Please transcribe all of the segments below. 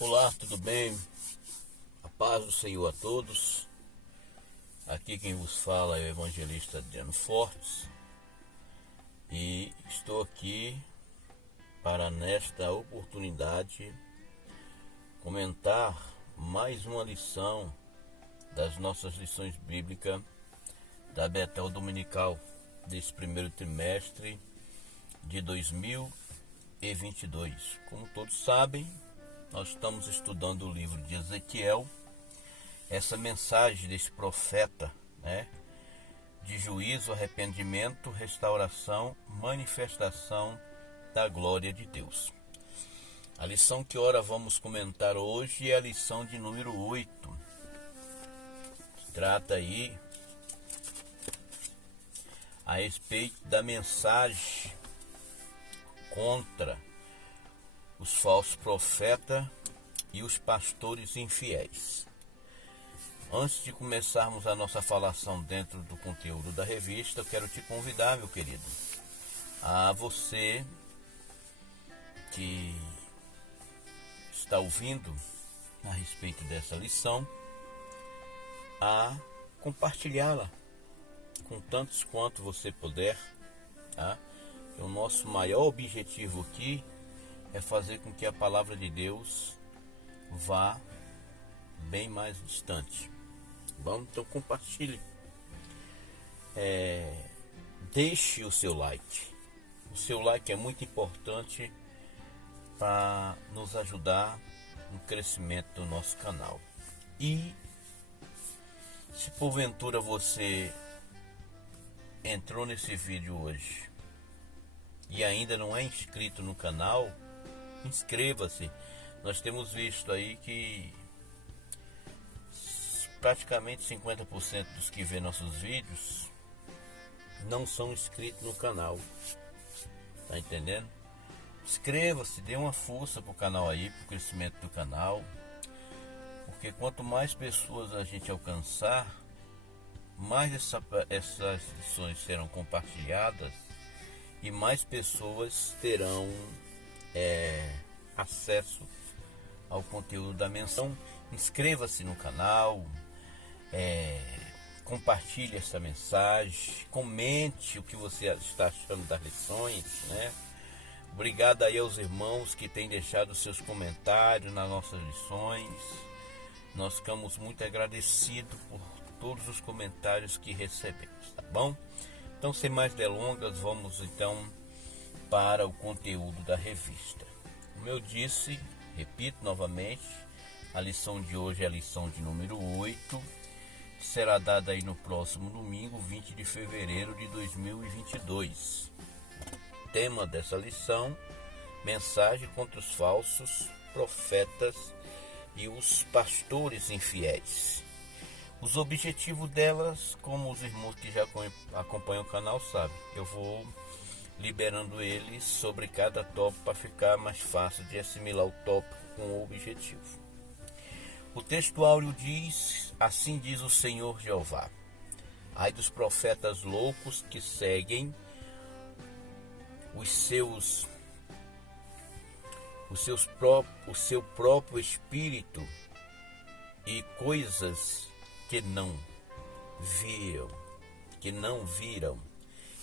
Olá, tudo bem? A paz do Senhor a todos. Aqui quem vos fala é o evangelista Adriano Fortes e estou aqui para nesta oportunidade comentar mais uma lição das nossas lições bíblicas da Betel Dominical desse primeiro trimestre de 2022. Como todos sabem, nós estamos estudando o livro de Ezequiel, essa mensagem desse profeta, de juízo, arrependimento, restauração, manifestação da glória de Deus. A lição que ora vamos comentar hoje é a lição de número 8. Trata aí a respeito da mensagem contra os falsos profetas e os pastores infiéis. Antes de começarmos a nossa falação dentro do conteúdo da revista, eu quero te convidar, meu querido, a você que está ouvindo a respeito dessa lição, a compartilhá-la com tantos quanto você puder, tá? O nosso maior objetivo aqui é fazer com que a palavra de Deus vá bem mais distante. Bom, então compartilhe. Deixe o seu like. O seu like é muito importante para nos ajudar no crescimento do nosso canal. E se porventura você entrou nesse vídeo hoje e ainda não é inscrito no canal, inscreva-se. Nós temos visto aí que praticamente 50% dos que vê nossos vídeos não são inscritos no canal. Tá entendendo? Inscreva-se, dê uma força pro canal aí, pro crescimento do canal. Porque quanto mais pessoas a gente alcançar, mais essas lições serão compartilhadas e mais pessoas terão acesso ao conteúdo da menção. Inscreva-se no canal, compartilhe essa mensagem, comente o que você está achando das lições, Obrigado aí aos irmãos que têm deixado seus comentários nas nossas lições. Nós ficamos muito agradecidos por todos os comentários que recebemos, tá bom? Então, sem mais delongas, vamos então para o conteúdo da revista. Como eu disse, repito novamente, a lição de hoje é a lição de número 8, que será dada aí no próximo domingo, 20 de fevereiro de 2022. O tema dessa lição: mensagem contra os falsos profetas e os pastores infiéis. Os objetivos delas, como os irmãos que já acompanham o canal sabem, eu vou liberando eles sobre cada tópico para ficar mais fácil de assimilar o tópico com o objetivo. O texto áureo diz: assim diz o Senhor Jeová, ai dos profetas loucos que seguem o seu próprio espírito e coisas que não viram.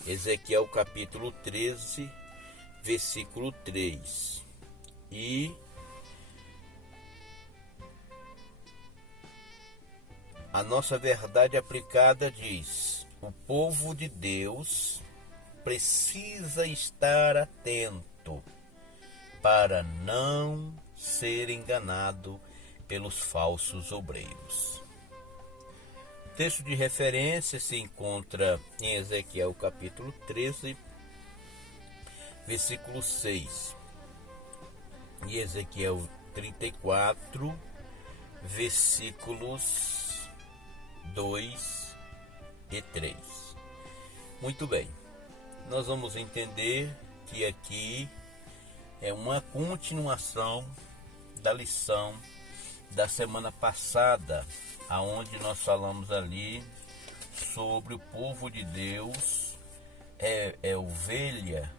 Ezequiel capítulo 13, versículo 3. E a nossa verdade aplicada diz: o povo de Deus precisa estar atento para não ser enganado pelos falsos obreiros. O texto de referência se encontra em Ezequiel capítulo 13, versículo 6, e Ezequiel 34, versículos 2 e 3. Muito bem, nós vamos entender que aqui é uma continuação da lição da semana passada, aonde nós falamos ali sobre o povo de Deus é ovelha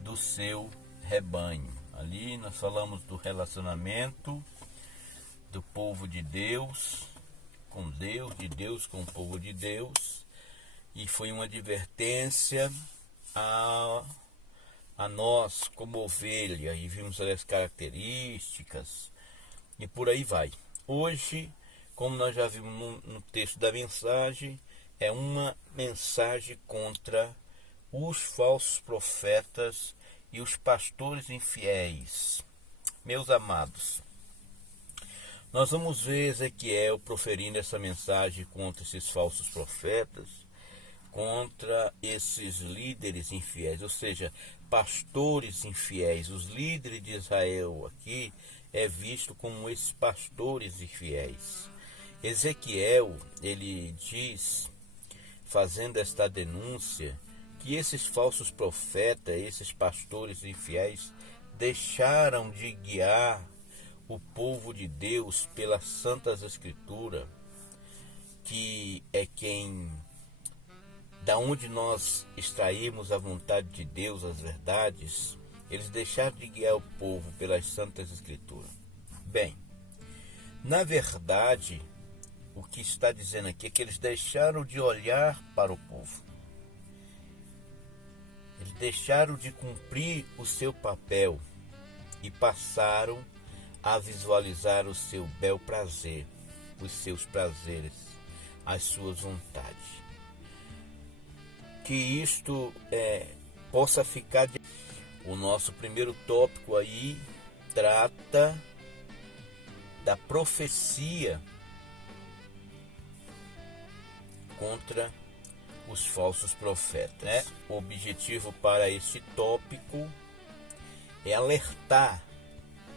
do seu rebanho. Ali nós falamos do relacionamento do povo de Deus, de Deus com o povo de Deus, e foi uma advertência a nós como ovelha, e vimos as características, e por aí vai. Hoje, como nós já vimos no texto da mensagem, é uma mensagem contra os falsos profetas e os pastores infiéis. Meus amados, nós vamos ver Ezequiel proferindo essa mensagem contra esses falsos profetas, contra esses líderes infiéis, ou seja, pastores infiéis. Os líderes de Israel aqui é visto como esses pastores infiéis. Ezequiel, ele diz, fazendo esta denúncia, que esses falsos profetas, esses pastores infiéis, deixaram de guiar o povo de Deus pelas Santas Escrituras, que é da onde nós extraímos a vontade de Deus, as verdades. Eles deixaram de guiar o povo pelas Santas Escrituras. Bem, na verdade, o que está dizendo aqui é que eles deixaram de olhar para o povo. Eles deixaram de cumprir o seu papel e passaram a visualizar o seu bel prazer, os seus prazeres, as suas vontades. Que isto possa ficar. O nosso primeiro tópico aí trata da profecia contra os falsos profetas. O objetivo para este tópico é alertar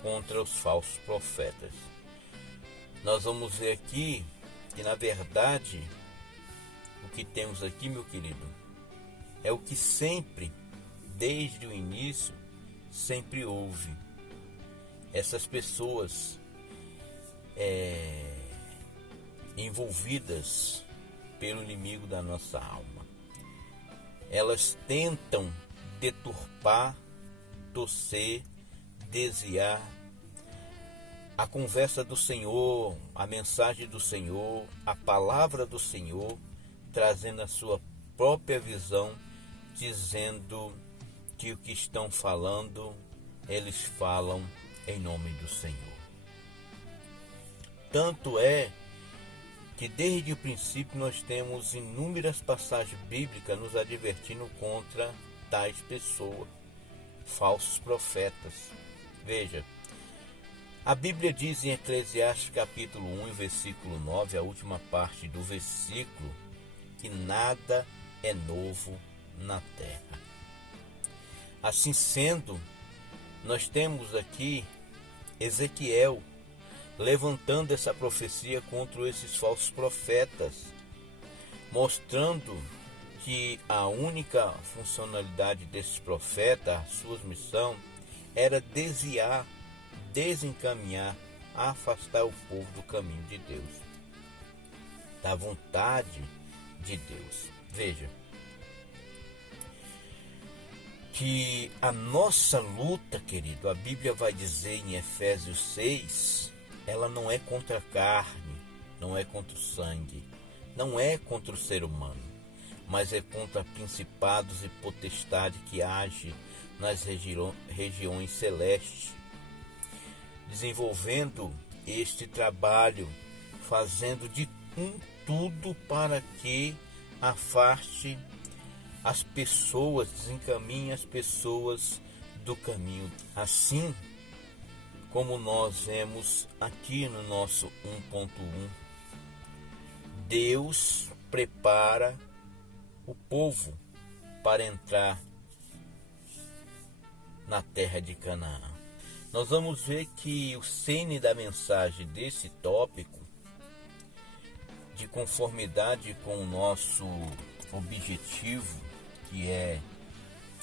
contra os falsos profetas. Nós vamos ver aqui que, na verdade, o que temos aqui, meu querido, é o que sempre, desde o início, sempre houve. Essas pessoas envolvidas pelo inimigo da nossa alma, elas tentam deturpar, torcer, desviar a conversa do Senhor, a mensagem do Senhor, a palavra do Senhor, trazendo a sua própria visão, dizendo que o que estão falando, eles falam em nome do Senhor. Tanto é que desde o princípio nós temos inúmeras passagens bíblicas nos advertindo contra tais pessoas, falsos profetas. Veja, a Bíblia diz em Eclesiastes capítulo 1, versículo 9, a última parte do versículo, que nada é novo na terra. Assim sendo, nós temos aqui Ezequiel levantando essa profecia contra esses falsos profetas, mostrando que a única funcionalidade desses profetas, a sua missão, era desviar, desencaminhar, afastar o povo do caminho de Deus, da vontade de Deus. Veja, que a nossa luta, querido, a Bíblia vai dizer em Efésios 6, ela não é contra a carne, não é contra o sangue, não é contra o ser humano, mas é contra principados e potestades que agem nas regiões celestes, desenvolvendo este trabalho, fazendo de tudo para que afaste as pessoas, desencaminhe as pessoas do caminho. Assim como nós vemos aqui no nosso 1.1, Deus prepara o povo para entrar na terra de Canaã. Nós vamos ver que o cerne da mensagem desse tópico, de conformidade com o nosso objetivo, que é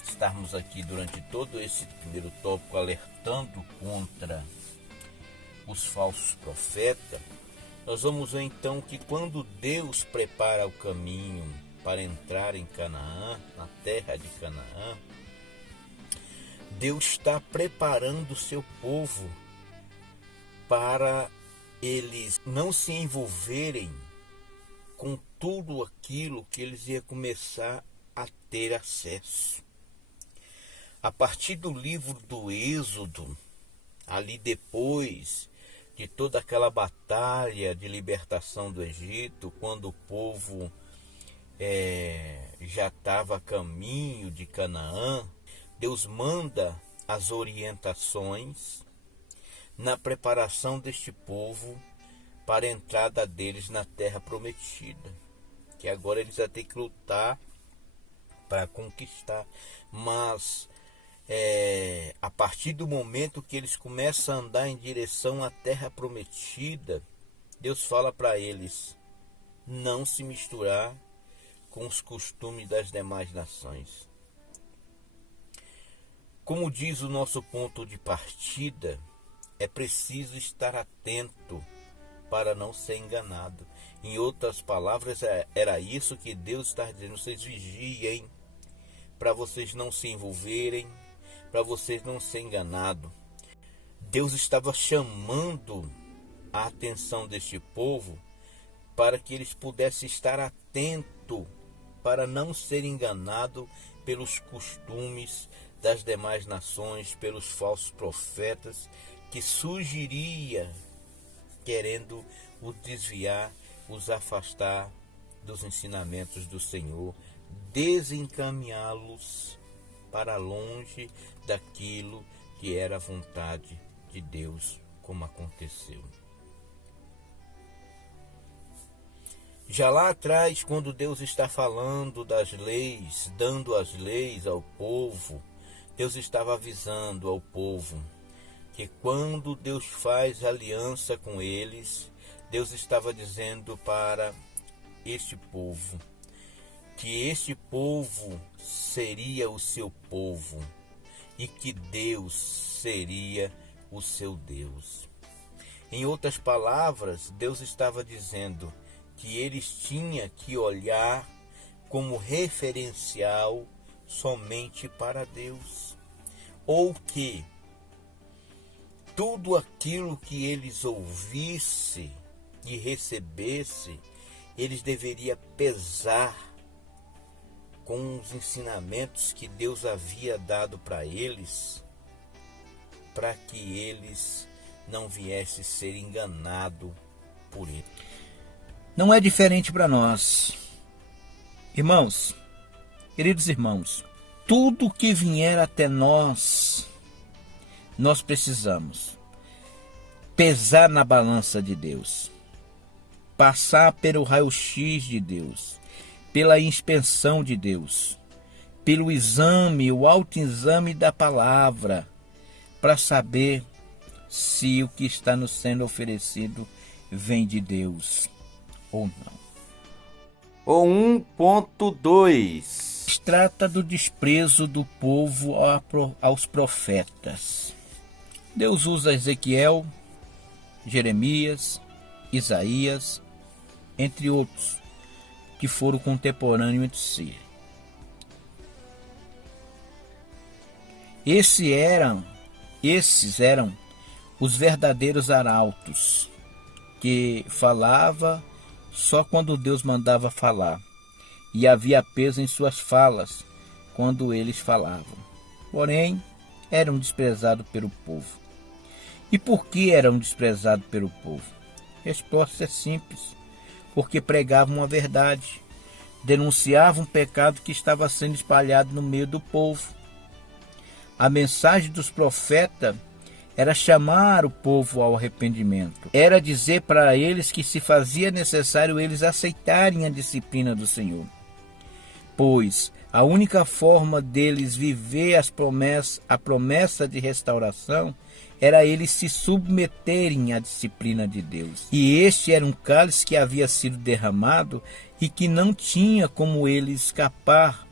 estarmos aqui durante todo esse primeiro tópico alertando contra os falsos profetas, nós vamos ver então que quando Deus prepara o caminho para entrar em Canaã, na terra de Canaã, Deus está preparando o seu povo para eles não se envolverem com tudo aquilo que eles iam começar a ter acesso. A partir do livro do Êxodo, ali depois de toda aquela batalha de libertação do Egito, quando o povo já estava a caminho de Canaã, Deus manda as orientações na preparação deste povo para a entrada deles na terra prometida, que agora eles vão ter que lutar para conquistar. Mas a partir do momento que eles começam a andar em direção à terra prometida, Deus fala para eles não se misturar com os costumes das demais nações. Como diz o nosso ponto de partida, é preciso estar atento para não ser enganado. Em outras palavras, era isso que Deus está dizendo: vocês vigiem, para vocês não se envolverem, para vocês não serem enganados. Deus estava chamando a atenção deste povo para que eles pudessem estar atentos para não ser enganado pelos costumes das demais nações, pelos falsos profetas que surgiria querendo os desviar, os afastar dos ensinamentos do Senhor, desencaminhá-los para longe daquilo que era a vontade de Deus, como aconteceu. Já lá atrás, quando Deus está falando das leis, dando as leis ao povo, Deus estava avisando ao povo que quando Deus faz aliança com eles, Deus estava dizendo para este povo que este povo seria o seu povo e que Deus seria o seu Deus. Em outras palavras, Deus estava dizendo que eles tinham que olhar como referencial somente para Deus, ou que tudo aquilo que eles ouvissem e recebessem, eles deveriam pesar com os ensinamentos que Deus havia dado para eles, para que eles não viessem ser enganados por ele. Não é diferente para nós. Irmãos, queridos irmãos, tudo que vier até nós precisamos pesar na balança de Deus, passar pelo raio-x de Deus, pela inspeção de Deus, pelo exame, o autoexame da palavra, para saber se o que está nos sendo oferecido vem de Deus ou não. O 1.2 trata do desprezo do povo aos profetas. Deus usa Ezequiel, Jeremias, Isaías, entre outros, que foram contemporâneos entre si. Esses eram os verdadeiros arautos, que falava só quando Deus mandava falar, e havia peso em suas falas quando eles falavam. Porém, eram desprezados pelo povo. E por que eram desprezados pelo povo? A resposta é simples: porque pregavam a verdade, denunciavam um pecado que estava sendo espalhado no meio do povo. A mensagem dos profetas era chamar o povo ao arrependimento, era dizer para eles que se fazia necessário eles aceitarem a disciplina do Senhor, pois a única forma deles viver a promessa de restauração era eles se submeterem à disciplina de Deus. E este era um cálice que havia sido derramado e que não tinha como eles escapar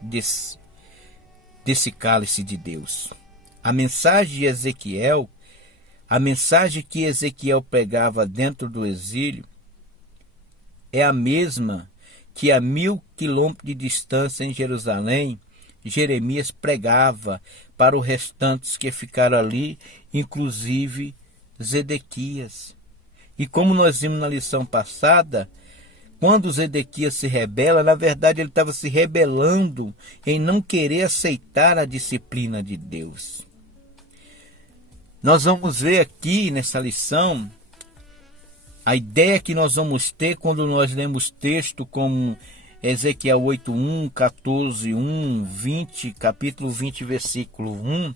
desse cálice de Deus. A mensagem de Ezequiel, a mensagem que Ezequiel pregava dentro do exílio, é a mesma que a 1000 quilômetros de distância em Jerusalém, Jeremias pregava para os restantes que ficaram ali, inclusive Zedequias. E como nós vimos na lição passada, quando Zedequias se rebela, na verdade ele estava se rebelando em não querer aceitar a disciplina de Deus. Nós vamos ver aqui nessa lição a ideia que nós vamos ter quando nós lemos texto como Ezequiel 8:1, 14:1, 20, capítulo 20, versículo 1.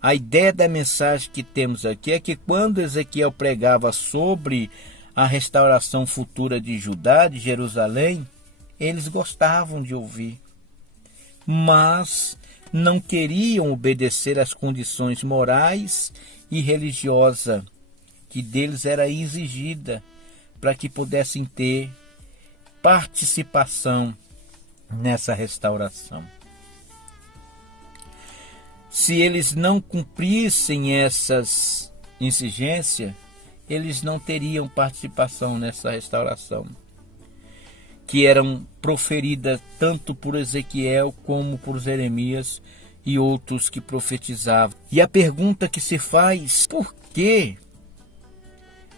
A ideia da mensagem que temos aqui é que quando Ezequiel pregava sobre a restauração futura de Judá, de Jerusalém, eles gostavam de ouvir, mas não queriam obedecer às condições morais e religiosas que deles era exigida para que pudessem ter participação nessa restauração. Se eles não cumprissem essas exigências, eles não teriam participação nessa restauração, que eram proferidas tanto por Ezequiel como por Jeremias e outros que profetizavam. E a pergunta que se faz: por que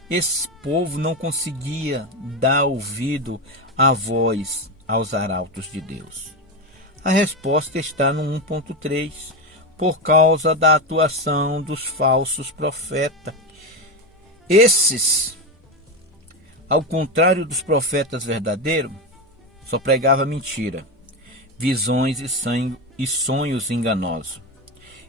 esse povo não conseguia dar ouvido à voz aos arautos de Deus? A resposta está no 1.3, por causa da atuação dos falsos profetas. Esses, ao contrário dos profetas verdadeiros, só pregavam mentira, visões e sonhos enganosos.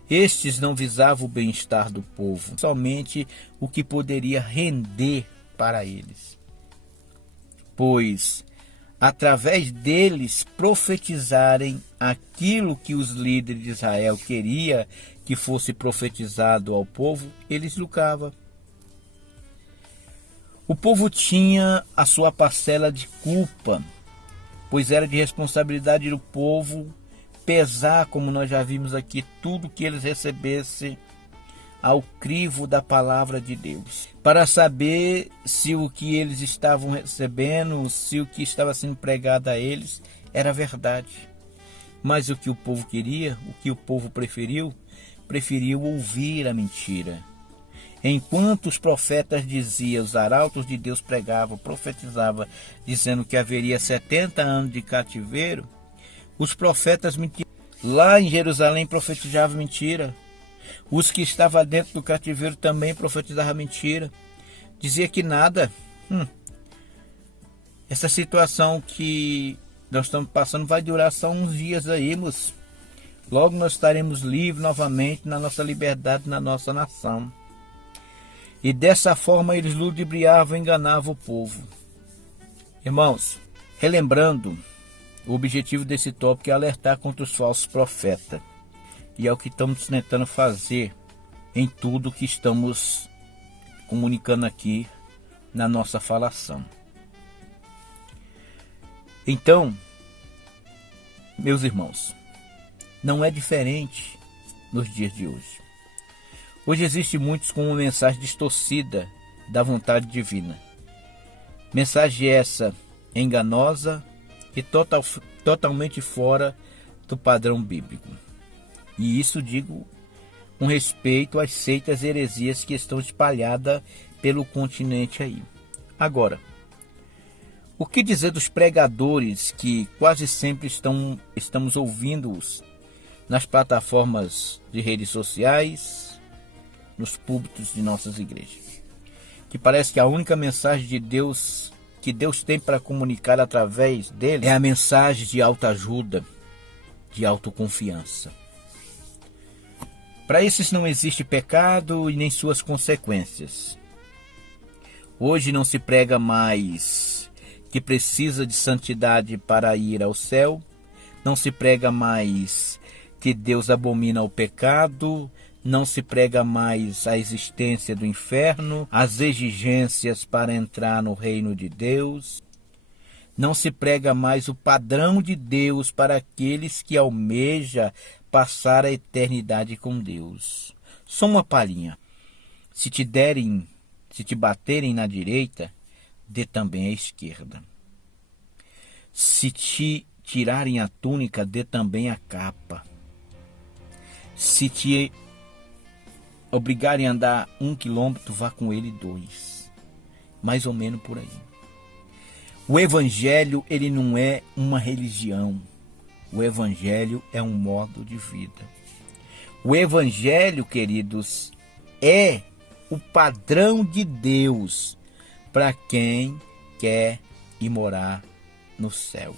Estes não visavam o bem-estar do povo, somente o que poderia render para eles. Pois, através deles profetizarem aquilo que os líderes de Israel queriam que fosse profetizado ao povo, eles lucravam. O povo tinha a sua parcela de culpa, pois era de responsabilidade do povo pesar, como nós já vimos aqui, tudo que eles recebessem ao crivo da palavra de Deus, para saber se o que eles estavam recebendo, se o que estava sendo pregado a eles era verdade. Mas o que o povo queria, o que o povo preferiu ouvir a mentira. Enquanto os profetas diziam, os arautos de Deus pregavam, profetizavam, dizendo que haveria 70 anos de cativeiro, os profetas mentiram. Lá em Jerusalém profetizavam mentira. Os que estavam dentro do cativeiro também profetizavam mentira. Dizia que nada. Essa situação que nós estamos passando vai durar só uns dias aí, moço. Logo nós estaremos livres novamente na nossa liberdade, na nossa nação. E dessa forma eles ludibriavam e enganavam o povo. Irmãos, relembrando, o objetivo desse tópico é alertar contra os falsos profetas. E é o que estamos tentando fazer em tudo que estamos comunicando aqui na nossa falação. Então, meus irmãos, não é diferente nos dias de hoje. Hoje existe muitos com uma mensagem distorcida da vontade divina. Mensagem essa enganosa e totalmente fora do padrão bíblico. E isso digo com respeito às seitas e heresias que estão espalhadas pelo continente aí. Agora, o que dizer dos pregadores que quase sempre estamos ouvindo-os nas plataformas de redes sociais, nos púlpitos de nossas igrejas? Que parece que a única mensagem de Deus que Deus tem para comunicar através dele é a mensagem de autoajuda, de autoconfiança. Para esses não existe pecado e nem suas consequências. Hoje não se prega mais que precisa de santidade para ir ao céu, não se prega mais que Deus abomina o pecado, não se prega mais a existência do inferno, as exigências para entrar no reino de Deus. Não se prega mais o padrão de Deus para aqueles que almejam passar a eternidade com Deus. Só uma palhinha. Se te baterem na direita, dê também à esquerda. Se te tirarem a túnica, dê também a capa. Se te obrigarem a andar 1 quilômetro, vá com ele 2. mais ou menos por aí. O evangelho, ele não é uma religião. O evangelho é um modo de vida. O evangelho, queridos, é o padrão de Deus para quem quer ir morar no céu.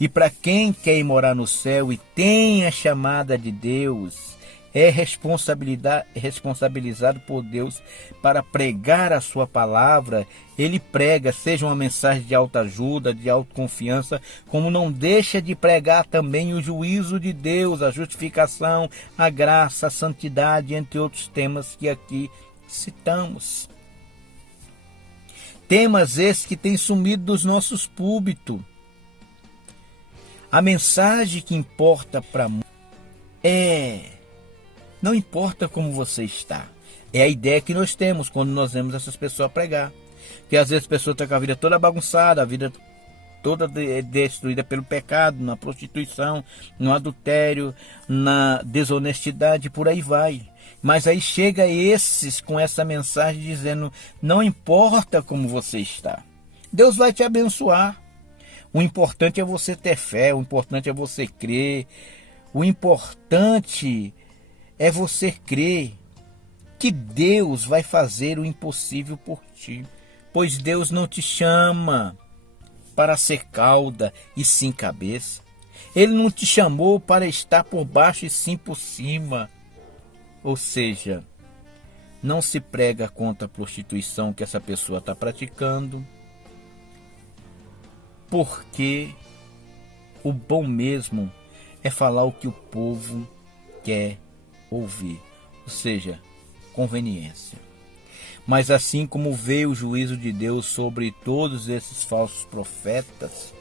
E para quem quer ir morar no céu e tem a chamada de Deus, é responsabilizado por Deus para pregar a sua palavra. Ele prega, seja uma mensagem de autoajuda, de autoconfiança, como não deixa de pregar também o juízo de Deus, a justificação, a graça, a santidade, entre outros temas que aqui citamos. Temas esses que têm sumido dos nossos púlpitos. A mensagem que importa para muitos não importa como você está. É a ideia que nós temos quando nós vemos essas pessoas pregar. Que às vezes a pessoa está com a vida toda bagunçada, a vida toda destruída pelo pecado, na prostituição, no adultério, na desonestidade, por aí vai. Mas aí chega esses com essa mensagem dizendo, não importa como você está. Deus vai te abençoar. O importante é você ter fé, o importante é você crer. O importante é você crer que Deus vai fazer o impossível por ti. Pois Deus não te chama para ser cauda e sim cabeça. Ele não te chamou para estar por baixo e sim por cima. Ou seja, não se prega contra a prostituição que essa pessoa está praticando, porque o bom mesmo é falar o que o povo quer ouvir, ou seja, conveniência. Mas assim como veio o juízo de Deus sobre todos esses falsos profetas,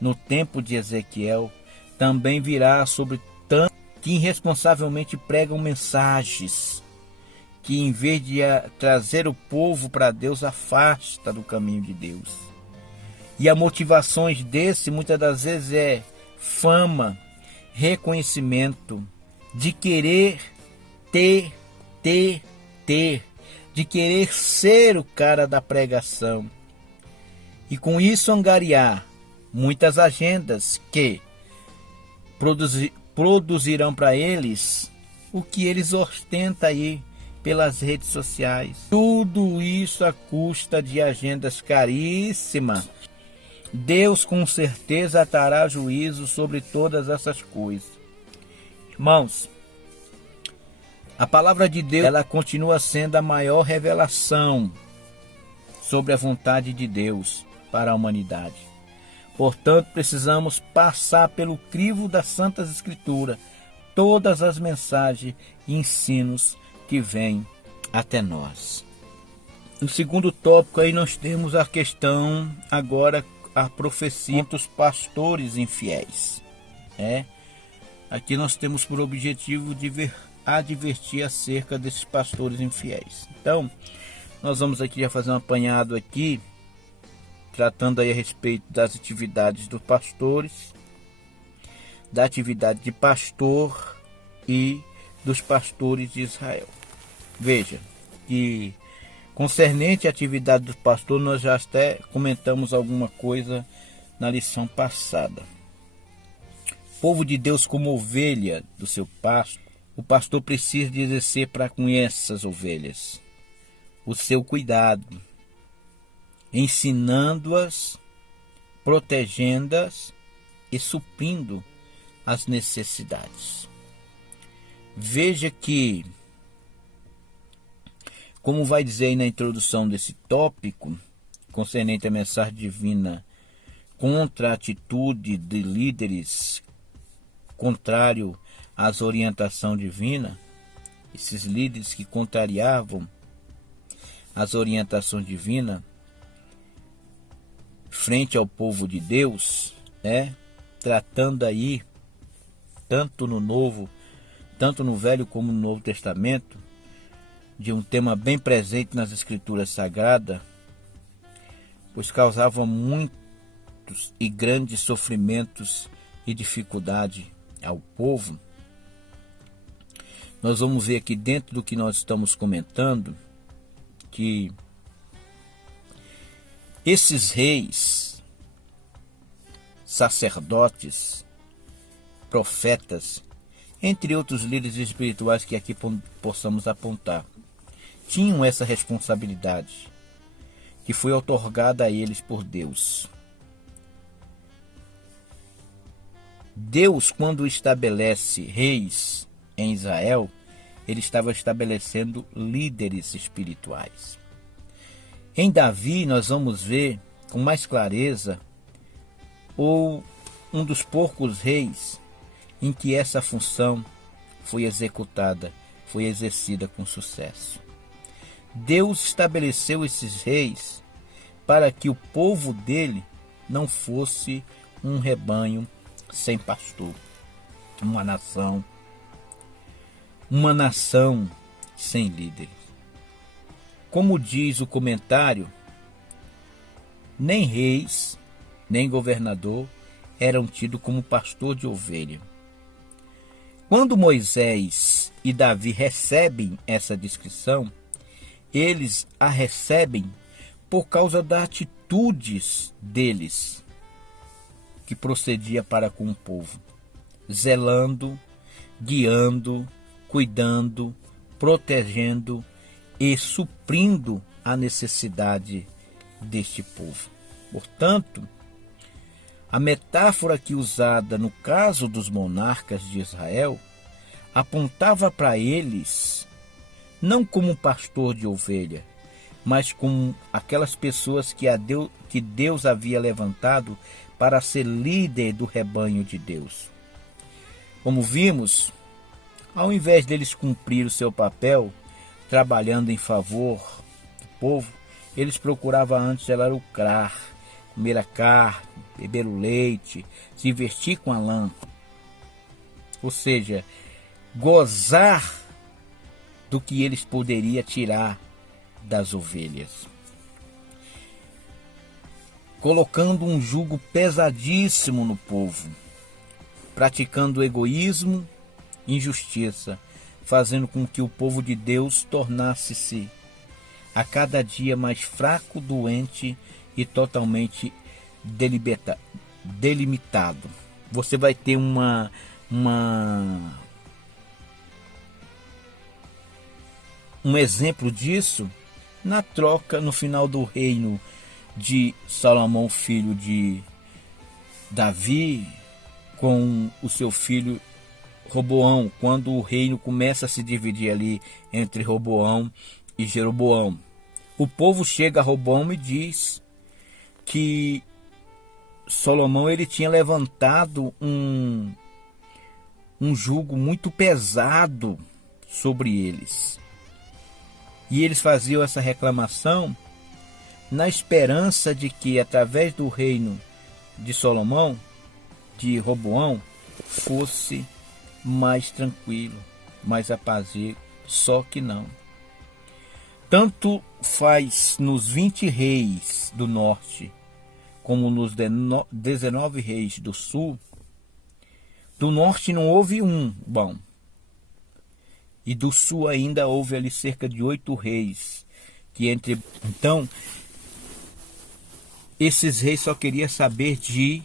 no tempo de Ezequiel, também virá sobre tantos que irresponsavelmente pregam mensagens que, em vez de trazer o povo para Deus, afasta do caminho de Deus. E as motivações desse, muitas das vezes, é fama, reconhecimento, de querer ter, de querer ser o cara da pregação. E com isso angariar muitas agendas que produzirão para eles o que eles ostentam aí pelas redes sociais. Tudo isso à custa de agendas caríssimas. Deus com certeza atará juízo sobre todas essas coisas. Irmãos, a palavra de Deus, ela continua sendo a maior revelação sobre a vontade de Deus para a humanidade. Portanto, precisamos passar pelo crivo das Santas Escrituras todas as mensagens e ensinos que vêm até nós. No segundo tópico aí nós temos a questão agora, a profecia dos pastores infiéis. Aqui nós temos por objetivo advertir acerca desses pastores infiéis. Então, nós vamos aqui já fazer um apanhado aqui, tratando aí a respeito das atividades dos pastores, da atividade de pastor e dos pastores de Israel. Veja que concernente à atividade dos pastores, nós já até comentamos alguma coisa na lição passada. O povo de Deus, como ovelha do seu pasto, o pastor precisa de exercer para com essas ovelhas o seu cuidado, ensinando-as, protegendo-as e suprindo as necessidades. Veja que, como vai dizer aí na introdução desse tópico, concernente à mensagem divina contra a atitude de líderes contrário às orientação divina, esses líderes que contrariavam as orientações divinas frente ao povo de Deus, tratando aí tanto no Velho como no Novo Testamento, de um tema bem presente nas Escrituras Sagradas, pois causava muitos e grandes sofrimentos e dificuldade ao povo. Nós vamos ver aqui dentro do que nós estamos comentando, que Esses reis, sacerdotes, profetas, entre outros líderes espirituais que aqui possamos apontar, tinham essa responsabilidade que foi outorgada a eles por Deus. Deus, quando estabelece reis em Israel, ele estava estabelecendo líderes espirituais. Em Davi, nós vamos ver com mais clareza um dos poucos reis em que essa função foi executada, foi exercida com sucesso. Deus estabeleceu esses reis para que o povo dele não fosse um rebanho sem pastor, uma nação sem líderes. Como diz o comentário, nem reis, nem governador eram tidos como pastor de ovelha. Quando Moisés e Davi recebem essa descrição, eles a recebem por causa das atitudes deles, que procedia para com o povo, zelando, guiando, cuidando, protegendo e suprindo a necessidade deste povo. Portanto, a metáfora aqui usada no caso dos monarcas de Israel apontava para eles não como um pastor de ovelha, mas como aquelas pessoas que Deus havia levantado para ser líder do rebanho de Deus. Como vimos, ao invés deles cumprir o seu papel, trabalhando em favor do povo, eles procuravam antes lucrar, comer a carne, beber o leite, se vestir com a lã. Ou seja, gozar do que eles poderiam tirar das ovelhas, colocando um jugo pesadíssimo no povo, praticando egoísmo, injustiça, fazendo com que o povo de Deus tornasse-se a cada dia mais fraco, doente e totalmente delimitado. Você vai ter um exemplo disso na troca no final do reino de Salomão, filho de Davi, com o seu filho Roboão, quando o reino começa a se dividir ali entre Roboão e Jeroboão. O povo chega a Roboão e diz que Salomão ele tinha levantado um jugo muito pesado sobre eles. E eles faziam essa reclamação na esperança de que, através do reino de Salomão, de Roboão, fosse mais tranquilo, mais apazível. Só que não. Tanto faz nos 20 reis do norte, como nos 19 reis do sul. Do norte não houve um bom. E do sul ainda houve ali cerca de 8 reis. Então, esses reis só queriam saber de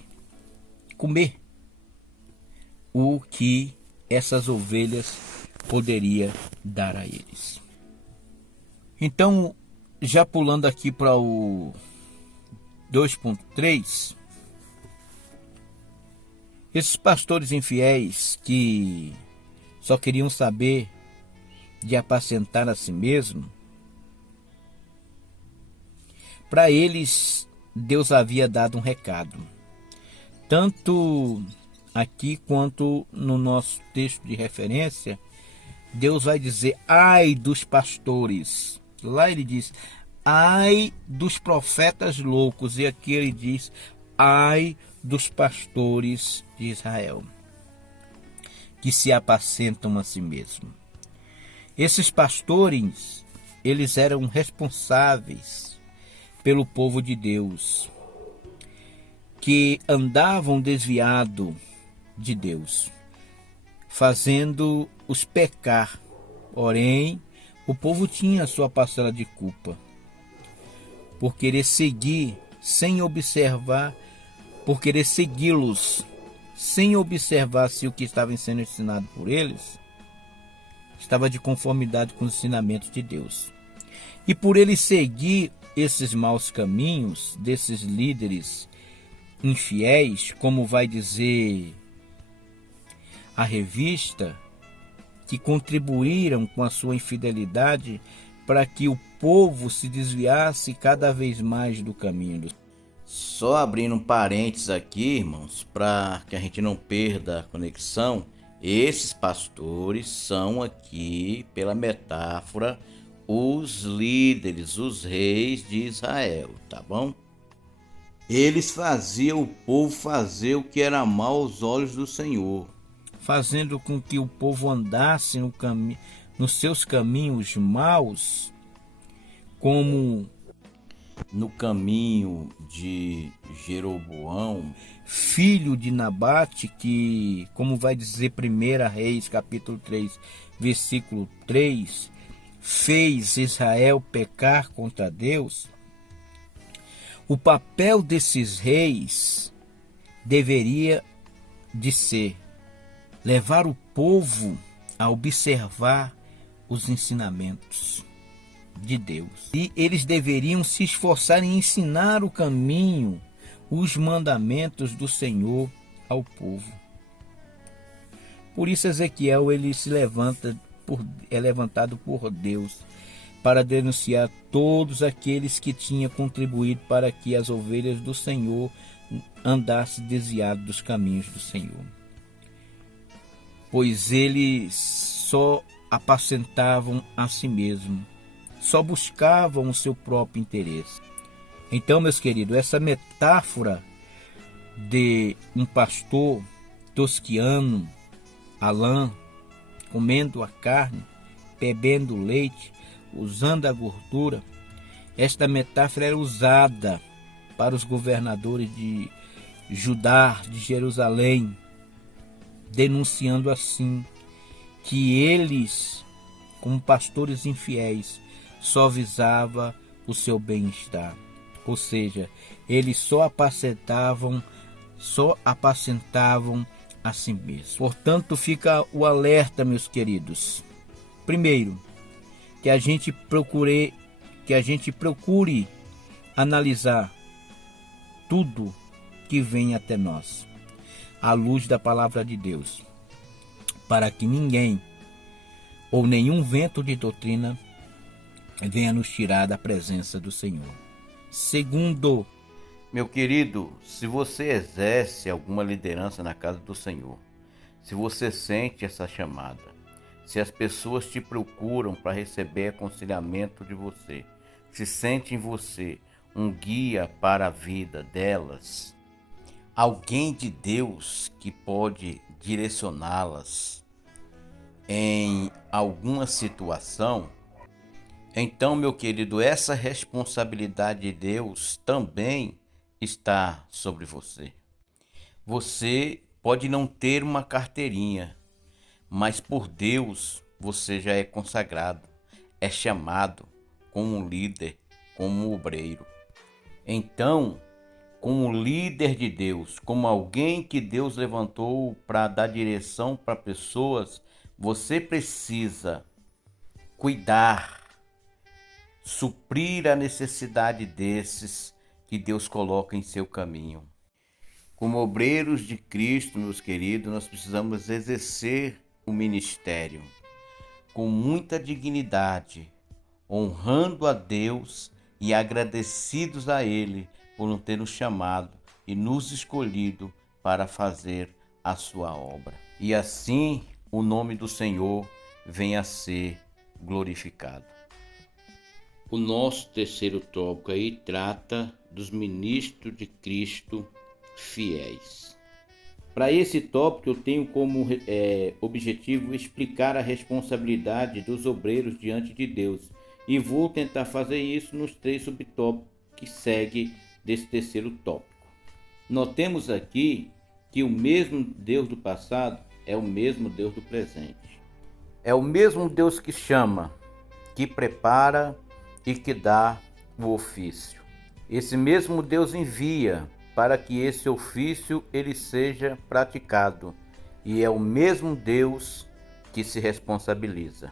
comer o que essas ovelhas poderiam dar a eles. Então, já pulando aqui para o 2.3, esses pastores infiéis que só queriam saber de apacentar a si mesmo, para eles Deus havia dado um recado, tanto aqui quanto no nosso texto de referência. Deus vai dizer: ai dos pastores. Lá ele diz: ai dos profetas loucos, e aqui ele diz: ai dos pastores de Israel, que se apacentam a si mesmo. Esses pastores, eles eram responsáveis pelo povo de Deus, que andavam desviado de Deus, fazendo-os pecar. Porém, o povo tinha a sua parcela de culpa por querer seguir sem observar, por querer segui-los, sem observar se o que estava sendo ensinado por eles estava de conformidade com os ensinamentos de Deus. E por ele seguir esses maus caminhos desses líderes infiéis, como vai dizer a revista, que contribuíram com a sua infidelidade para que o povo se desviasse cada vez mais do caminho. Só abrindo um parênteses aqui, irmãos, para que a gente não perda a conexão, esses pastores são aqui, pela metáfora, os líderes, os reis de Israel, tá bom? Eles faziam o povo fazer o que era mal aos olhos do Senhor, fazendo com que o povo andasse nos seus caminhos maus, como no caminho de Jeroboão, filho de Nabate, que, como vai dizer 1 Reis, capítulo 3, versículo 3, fez Israel pecar contra Deus. O papel desses reis deveria de ser levar o povo a observar os ensinamentos de Deus. E eles deveriam se esforçar em ensinar o caminho, os mandamentos do Senhor ao povo. Por isso Ezequiel ele é levantado por Deus para denunciar todos aqueles que tinham contribuído para que as ovelhas do Senhor andassem desviadas dos caminhos do Senhor. Pois eles só apacentavam a si mesmos, só buscavam o seu próprio interesse. Então, meus queridos, essa metáfora de um pastor tosquiano, Alain, comendo a carne, bebendo leite, usando a gordura, esta metáfora era usada para os governadores de Judá, de Jerusalém, denunciando assim que eles, como pastores infiéis, só visavam o seu bem-estar. Ou seja, eles só apacentavam a si mesmos. Portanto, fica o alerta, meus queridos. Primeiro, que a gente procure analisar tudo que vem até nós, à luz da palavra de Deus, para que ninguém ou nenhum vento de doutrina venha nos tirar da presença do Senhor. Segundo, meu querido, se você exerce alguma liderança na casa do Senhor, se você sente essa chamada, se as pessoas te procuram para receber aconselhamento de você, se sente em você um guia para a vida delas, alguém de Deus que pode direcioná-las em alguma situação, então, meu querido, essa responsabilidade de Deus também está sobre você. Você pode não ter uma carteirinha, mas por Deus você já é consagrado, é chamado como um líder, como um obreiro. Então, como líder de Deus, como alguém que Deus levantou para dar direção para pessoas, você precisa cuidar, suprir a necessidade desses que Deus coloca em seu caminho. Como obreiros de Cristo, meus queridos, nós precisamos exercer o ministério com muita dignidade, honrando a Deus e agradecidos a Ele por nos ter nos chamado e nos escolhido para fazer a sua obra. E assim o nome do Senhor venha a ser glorificado. O nosso terceiro tópico aí trata dos ministros de Cristo fiéis. Para esse tópico eu tenho como objetivo explicar a responsabilidade dos obreiros diante de Deus e vou tentar fazer isso nos 3 subtópicos que seguem desse terceiro tópico. Notemos aqui que o mesmo Deus do passado é o mesmo Deus do presente. É o mesmo Deus que chama, que prepara e que dá o ofício. Esse mesmo Deus envia para que esse ofício ele seja praticado, e é o mesmo Deus que se responsabiliza.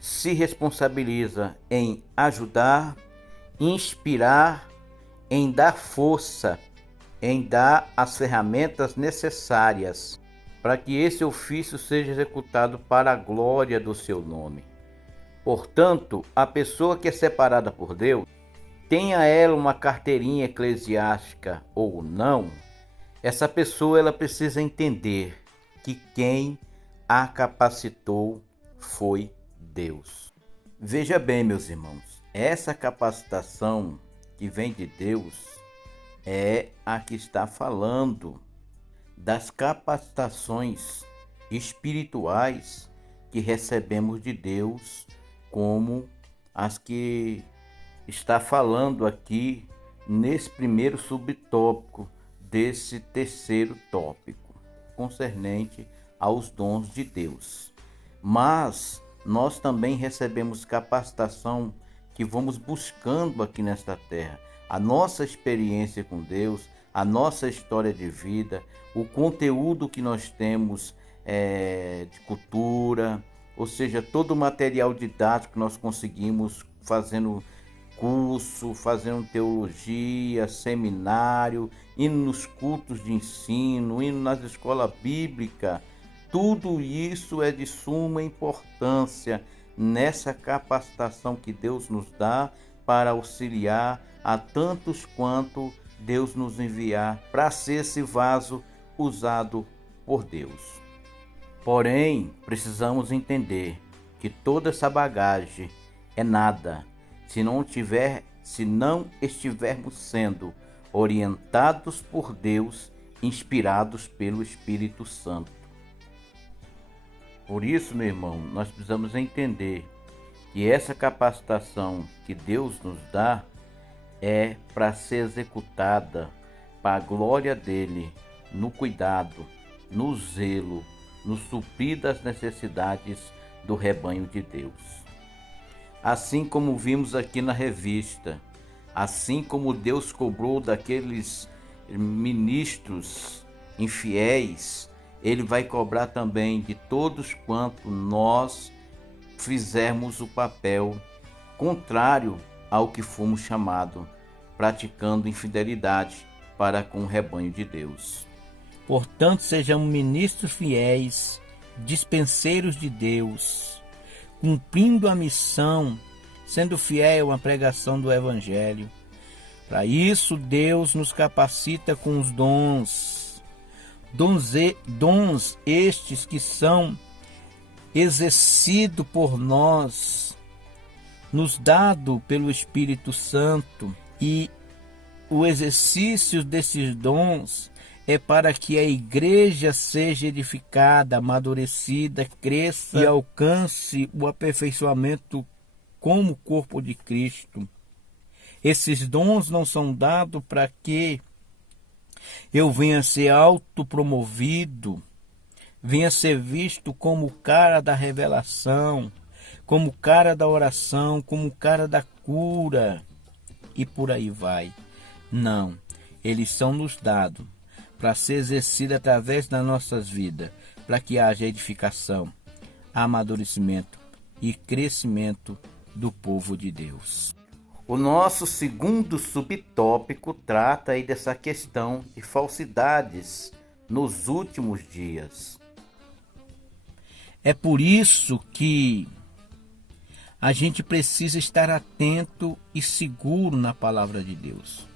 Se responsabiliza em ajudar, inspirar, em dar força, em dar as ferramentas necessárias para que esse ofício seja executado para a glória do seu nome. Portanto, a pessoa que é separada por Deus, tenha ela uma carteirinha eclesiástica ou não, essa pessoa ela precisa entender que quem a capacitou foi Deus. Veja bem, meus irmãos, essa capacitação que vem de Deus é a que está falando das capacitações espirituais que recebemos de Deus, como as que está falando aqui nesse primeiro subtópico desse terceiro tópico, concernente aos dons de Deus. Mas nós também recebemos capacitação que vamos buscando aqui nesta terra. A nossa experiência com Deus, a nossa história de vida, o conteúdo que nós temos de cultura, ou seja, todo o material didático que nós conseguimos fazendo curso, fazendo teologia, seminário, indo nos cultos de ensino, indo nas escolas bíblicas. Tudo isso é de suma importância nessa capacitação que Deus nos dá para auxiliar a tantos quanto Deus nos enviar para ser esse vaso usado por Deus. Porém, precisamos entender que toda essa bagagem é nada se não estivermos sendo orientados por Deus, inspirados pelo Espírito Santo. Por isso, meu irmão, nós precisamos entender que essa capacitação que Deus nos dá é para ser executada para a glória dele, no cuidado, no zelo, no suprir das necessidades do rebanho de Deus. Assim como vimos aqui na revista, assim como Deus cobrou daqueles ministros infiéis, ele vai cobrar também de todos quanto nós fizermos o papel contrário ao que fomos chamados, praticando infidelidade para com o rebanho de Deus. Portanto, sejamos ministros fiéis, dispenseiros de Deus, cumprindo a missão, sendo fiel à pregação do Evangelho. Para isso, Deus nos capacita com os dons estes que são exercidos por nós, nos dado pelo Espírito Santo, e o exercício desses dons é para que a igreja seja edificada, amadurecida, cresça e alcance o aperfeiçoamento como corpo de Cristo. Esses dons não são dados para que eu venha ser autopromovido, venha ser visto como o cara da revelação, como o cara da oração, como o cara da cura, e por aí vai. Não, eles são nos dados para ser exercido através das nossas vidas, para que haja edificação, amadurecimento e crescimento do povo de Deus. O nosso segundo subtópico trata aí dessa questão de falsidades nos últimos dias. É por isso que a gente precisa estar atento e seguro na palavra de Deus.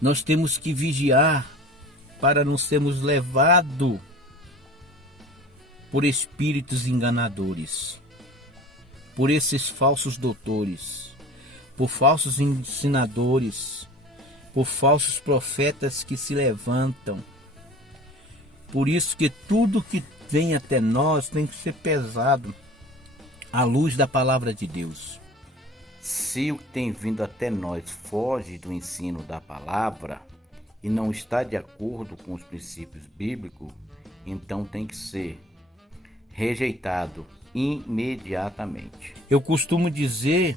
Nós temos que vigiar para não sermos levados por espíritos enganadores, por esses falsos doutores, por falsos ensinadores, por falsos profetas que se levantam. Por isso que tudo que vem até nós tem que ser pesado à luz da palavra de Deus. Se o que tem vindo até nós foge do ensino da palavra e não está de acordo com os princípios bíblicos, então tem que ser rejeitado imediatamente. Eu costumo dizer,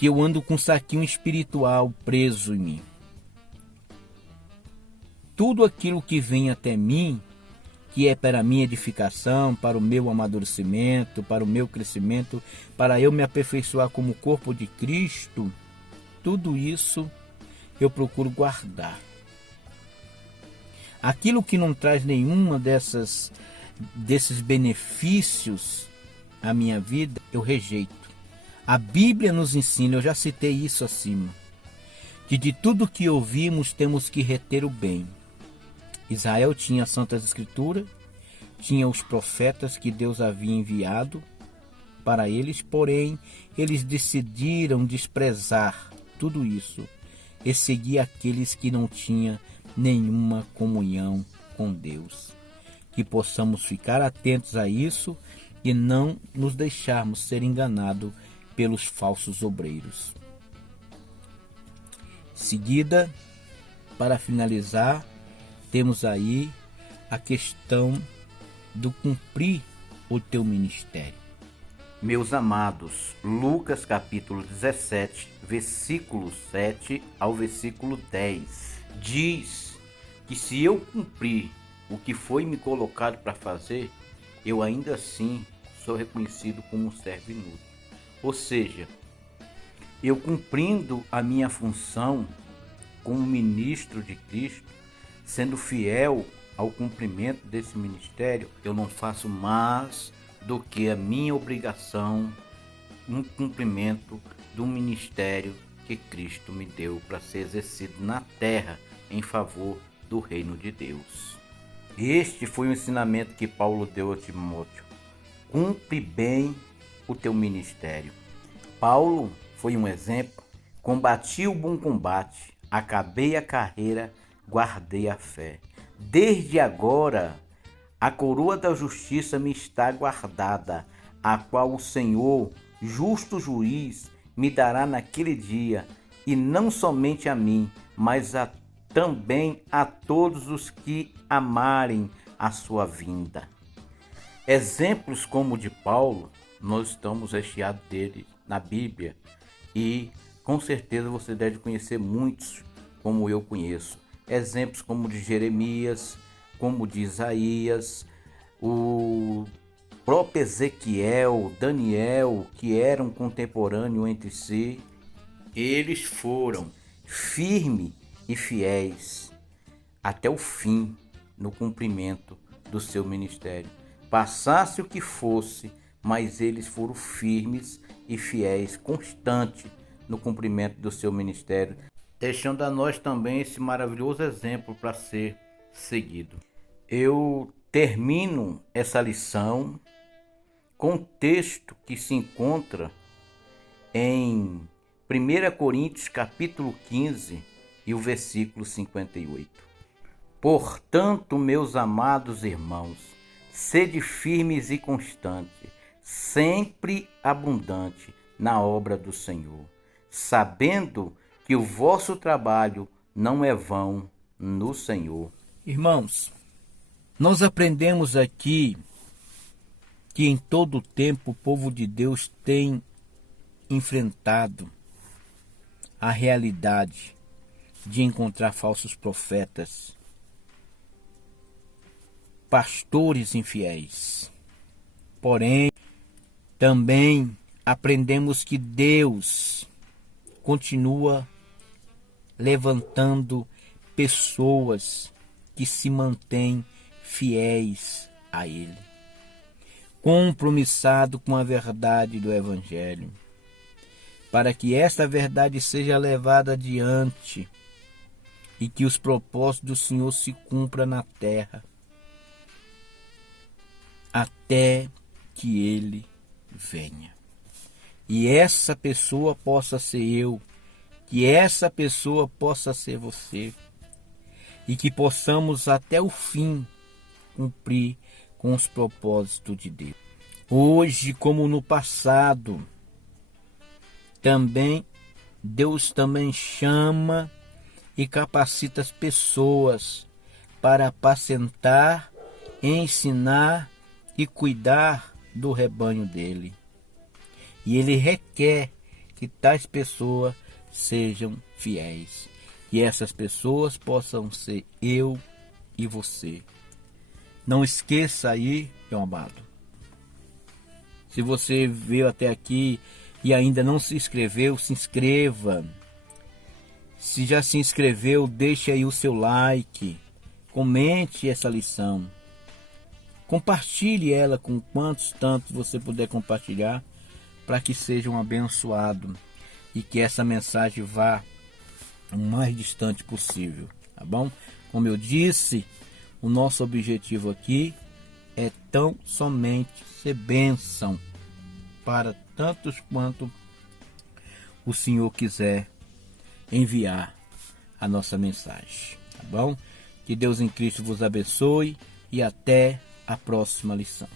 que eu ando com um saquinho espiritual preso em mim. Tudo aquilo que vem até mim, que é para a minha edificação, para o meu amadurecimento, para o meu crescimento, para eu me aperfeiçoar como corpo de Cristo, tudo isso eu procuro guardar. Aquilo que não traz nenhuma desses benefícios à minha vida, eu rejeito. A Bíblia nos ensina, eu já citei isso acima, que de tudo que ouvimos temos que reter o bem. Israel tinha as Santas Escrituras, tinha os profetas que Deus havia enviado para eles, porém eles decidiram desprezar tudo isso e seguir aqueles que não tinham nenhuma comunhão com Deus. Que possamos ficar atentos a isso e não nos deixarmos ser enganados pelos falsos obreiros. Seguida, para finalizar, temos aí a questão do cumprir o teu ministério. Meus amados, Lucas capítulo 17, versículo 7 ao versículo 10, diz que se eu cumprir o que foi me colocado para fazer, eu ainda assim sou reconhecido como um servo inútil. Ou seja, eu cumprindo a minha função como ministro de Cristo, sendo fiel ao cumprimento desse ministério, eu não faço mais do que a minha obrigação no cumprimento do ministério que Cristo me deu para ser exercido na terra em favor do reino de Deus. Este foi o ensinamento que Paulo deu a Timóteo. Cumpre bem o teu ministério. Paulo foi um exemplo. Combati o bom combate, acabei a carreira, guardei a fé. Desde agora, a coroa da justiça me está guardada, a qual o Senhor, justo juiz, me dará naquele dia, e não somente a mim, mas também a todos os que amarem a sua vinda. Exemplos como o de Paulo, nós estamos recheados dele na Bíblia, e com certeza você deve conhecer muitos como eu conheço. Exemplos como o de Jeremias, como o de Isaías, o próprio Ezequiel, Daniel, que eram contemporâneos entre si. Eles foram firmes e fiéis até o fim no cumprimento do seu ministério. Passasse o que fosse, mas eles foram firmes e fiéis, constantes no cumprimento do seu ministério, deixando a nós também esse maravilhoso exemplo para ser seguido. Eu termino essa lição com um texto que se encontra em 1 Coríntios capítulo 15 e o versículo 58. Portanto, meus amados irmãos, sede firmes e constantes, sempre abundante na obra do Senhor, sabendo que o vosso trabalho não é vão no Senhor. Irmãos, nós aprendemos aqui que em todo o tempo o povo de Deus tem enfrentado a realidade de encontrar falsos profetas, pastores infiéis. Porém, também aprendemos que Deus continua levantando pessoas que se mantêm fiéis a Ele, compromissado com a verdade do Evangelho, para que esta verdade seja levada adiante e que os propósitos do Senhor se cumpram na terra, até que Ele venha. E essa pessoa possa ser eu, que essa pessoa possa ser você, e que possamos até o fim cumprir com os propósitos de Deus. Hoje, como no passado, Deus também chama e capacita as pessoas para apacentar, ensinar e cuidar do rebanho dele. E Ele requer que tais pessoas sejam fiéis. Que essas pessoas possam ser eu e você. Não esqueça aí, meu amado. Se você veio até aqui e ainda não se inscreveu, se inscreva. Se já se inscreveu, deixe aí o seu like. Comente essa lição. Compartilhe ela com quantos tantos você puder compartilhar, para que seja um abençoado e que essa mensagem vá o mais distante possível, tá bom? Como eu disse, o nosso objetivo aqui é tão somente ser bênção para tantos quanto o Senhor quiser enviar a nossa mensagem, tá bom? Que Deus em Cristo vos abençoe e até a próxima lição.